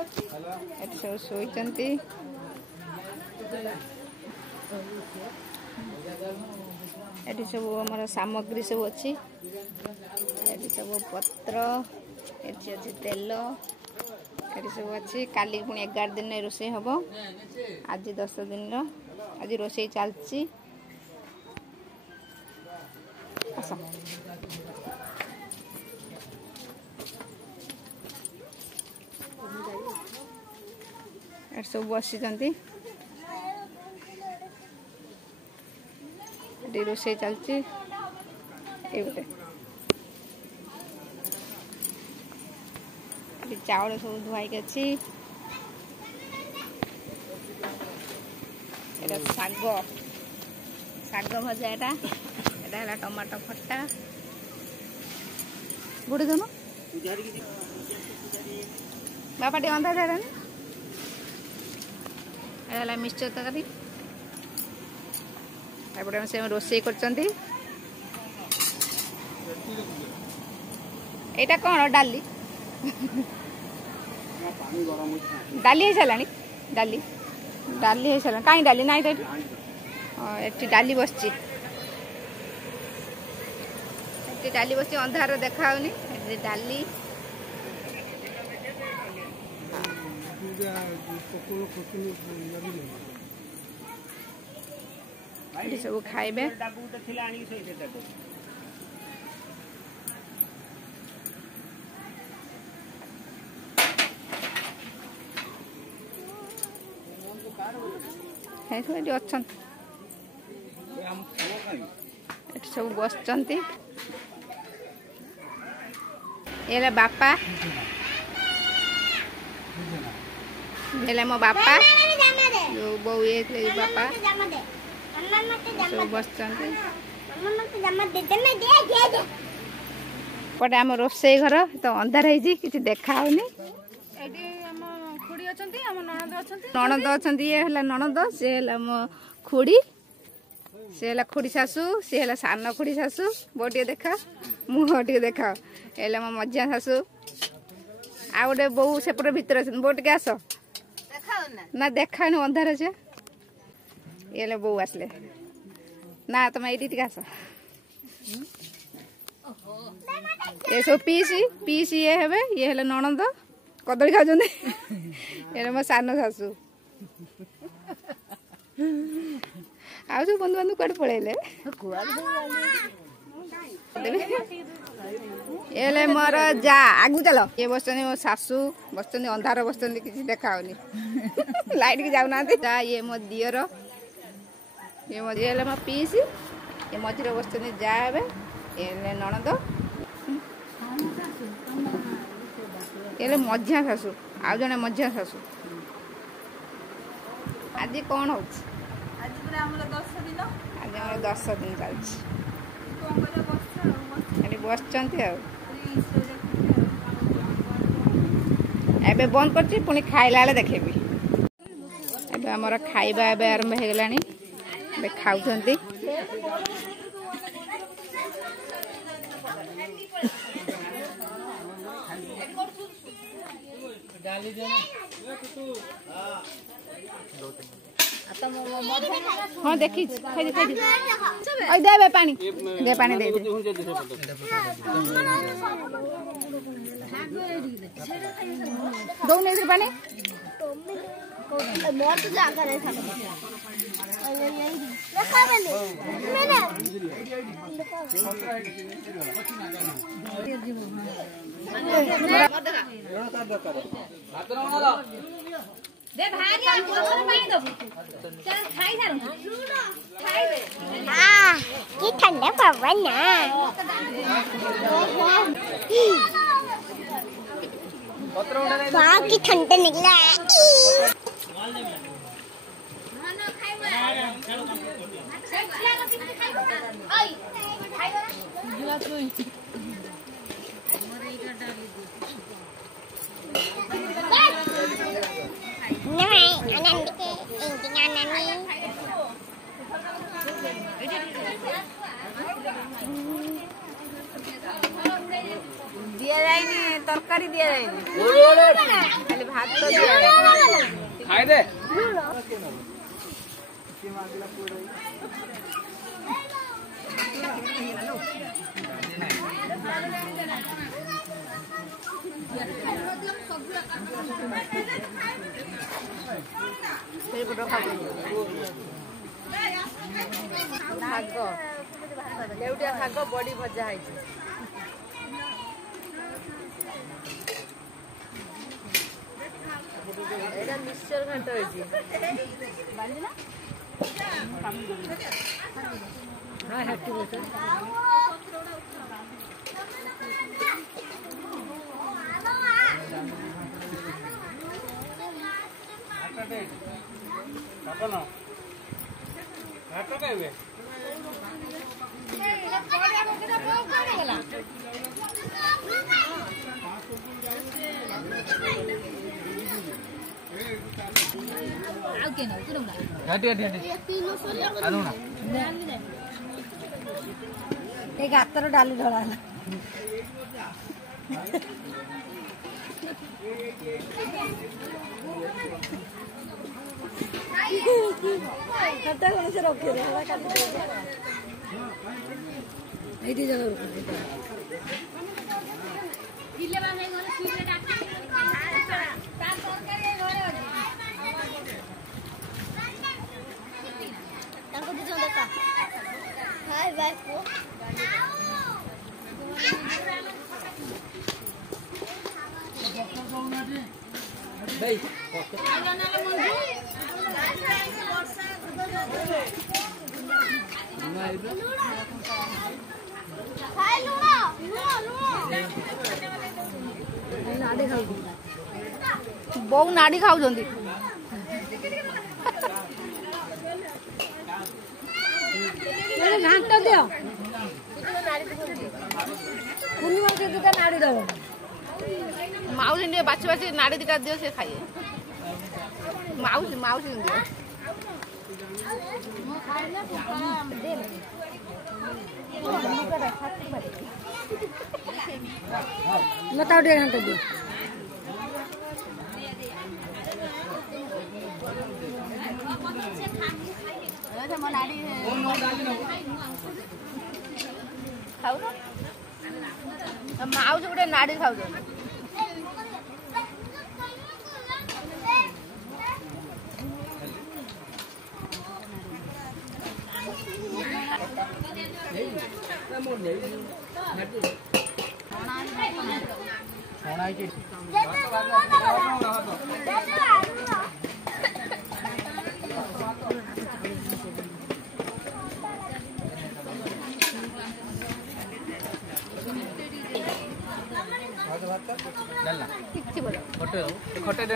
eight सब शोचंती eighty सब आमर सामग्री सब अच्छी एटी सब पत्र एटी अच्छी तेल एटी सब अच्छी काली पुणी 11 दिन रोषे हम आज 10 दिन आज रोषे चलती सब बसी रोषे चलती चावल सब धुआई अच्छी शाग शाग भजा एटा टमाटो खट्टा बुढ़ी दोनों बापा टे अंधा जाए मिक्सचर तरकारी एपटे से रोषे कर एटा कौन डाली डाली है सारा डाली डाली है सारा कहीं डाली ना ये डाली बसची डाली बस अंधार देखा डाली सब खाइबे अच्छा सब बसचंती ये बापा ये मो बापा जो बो ये बापा सब बसचंती पटे आम रोषे घर तो अंधार कि देखा नणद अच्छा ये नणद सी है मो खुड़ी सी है खुड़ी शाशु सी है सान खुड़ी शाशु बो टे देखा मुह टे देखा ये मो मझिया शाशु आ गए बो सेपटे भितर बो टे आस ना देखा अंधार से ये बो आसले ना तुम ये आस ये सब पीसी पीसी ये हे ये है नणद कदली खा ये मो सान शाशु आ सब बंधु बांधव कड़े पड़े ये मोर जा आगु चल ये बस मो शाशु बस अंधार बस कि देखा लाइट की जाऊना जा ये मो दियर ये मो पीस ये मझे बस जा ये नणद ये मझिया शाशु आ जने मझिया शाशु आज कौन हो आज 10 दिन चलती बसचंती एबे बंद कर पुणी खाइला बेले देखेबी एबे हमर खाइबा एबे आरंभ हो गलानी एबे खाउछंती हाँ देखी खाई दे पानी दे पानी दे दो नहीं पानी दे भाग्य गोबर पानी दो चल खाई सारू खाई दे हां की ठंडा पवन ना वाह की ठंडा निकला ना खाई ओई खाई दिया जाएगी तरकारी दिया खाली भात दिया खाई दे लेउटिया भाग बड़ी भजा है मिक्सचर घाट गातर डाली ढला से रखे बहु नाड़ी खाऊ घाट दियो नाड़ी दब माउसी बाछी बाछी नाड़ी दिटा दियो से खाइए माउसी माउसी दियो बताओ डेढ़ घंटे दियो खाऊ माउसी गोटे नाड़ी खाऊ खटे दे